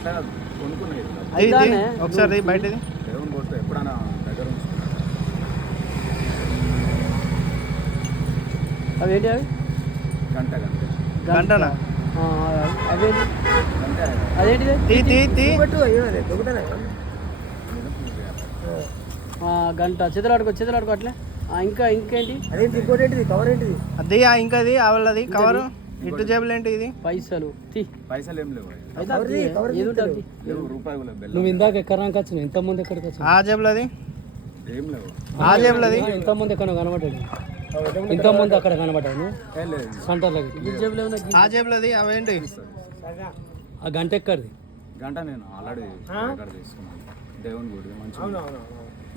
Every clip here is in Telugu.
అట్లా కొనుక్కున్నాయి ఒకసారి బయటది దేవుని కొడుతూ ఎప్పుడైనా దగ్గర ఉంచుకున్నాను. అవేంటి అవి గంట గంట గంటనా అవేంటి గంట అదేంటిది గంట చేతులాడుకో అట్లే ఇంకా ఇంకేంటి అదేంటి ఇంకోటి ఏంటిది కవర్ ఏంటిది అది ఇంకా అది అవలది కవరు ఇటు జేబులు ఏంటి ఇది పైసలు పైసలు ఏం లేవు ఏదో రూపాయి కూడా బెల్లం నువ్వు ఇందాక ఎక్కడానికి వచ్చినావు ఎంతమంది ఎక్కడికి వచ్చావు ఆ జేబులది ఏం లేవు. ఆ జేబులది ఎంతమంది ఎక్కడ కనబడ్డాడు ఇంతమంది అక్కడ కనబడ్డాను ఏం లేదు. సెంటర్లకి ఆ జేబులది అవేంటి ఆ గంట ఎక్కడిది గంట నేను ఆల్రెడీ అక్కడ తీసుకున్నాను. దేవుని గుడి మంచిగా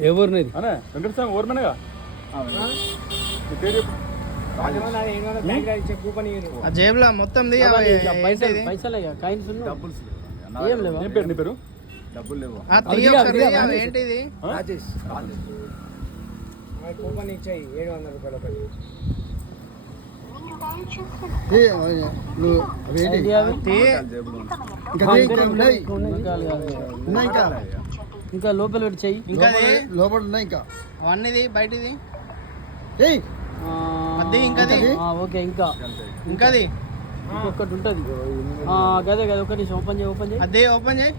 ఎవరినిది వెంకటస్వామి ఓర్మనగా ఆ జేబుల మొత్తంది పైసలు కాయిన్స్ డబ్బులు ఏం లేవా పేరు డబ్బులు లేవు. ఆ తీయ ఒకసారి అవి ఏంటిది రాజేష్ కూపన్ ఇచ్చాయి 700 రూపాయలు ఒకటి తీ జేబులు ఇంకా లోపల పెట్టి చెయ్యి ఇంకా లోపల ఉన్నాయి ఇంకా అవన్నీది బయటిది ఏయ్ అది ఇంకది ఓకే ఇంకా ఇంకది ఇంకొకటి ఉంటుంది గదే ఒక నిమిషం ఓపెన్ చేయి అదే ఓపెన్ చేయి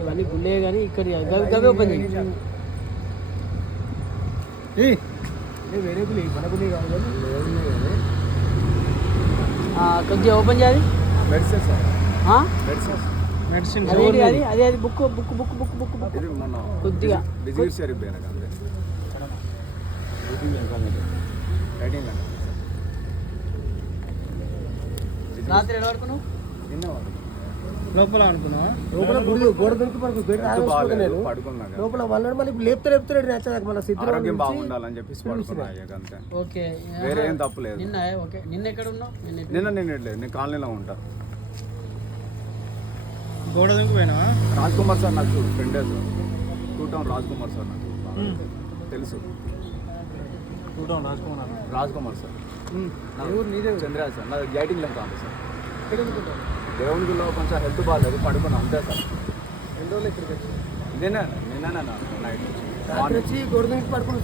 ఇవన్నీ గుళ్ళే కానీ ఇక్కడ గవే ఓపెన్ చేయి కొద్దిగా ఓపెన్ చేయాలి మెడిసిన్స్ మెడిసిన్ అది అదే అది బుక్ ఇది మొన్న కొద్దిగా డిజీజ్ సరిపోయాను అంతే. రైటింగ్ అంట రాత్రి ఎడ పడుకున్నావు తిన్నవాడు లోపల అనుకున్నావా లోపల గోడ దొరికి బాగాలేదు పడుకున్నాక లోపల వాళ్ళని మళ్ళీ లేపుతాడు నచ్చదాక మన ఆరోగ్యం బాగుండాలని చెప్పేసి పడుకున్నా అంతే. ఓకే వేరే ఏం తప్పు లేదు. నిన్న ఎక్కడ ఉన్నావు నిన్నట్లేదు నేను కాలనీలో ఉంటా. గోడ దుంకి పోయినావా రాజ్ కుమార్ సార్ నాకు ఫ్రెండే sir. 2 town Raj Kumar sir నాకు తెలుసు. 2 town Raj Kumar sir Chandraraj sir నాది గైటింగ్ లెక్క ఉంది సార్. దేవునిలో కొంచెం హెల్త్ బాగాలేదు పడుకున్నా అంతే సార్. ఎన్ని రోజులు ఇక్కడికి వచ్చి నిన్న నైట్ గోడ దొరికి పడుకున్నాను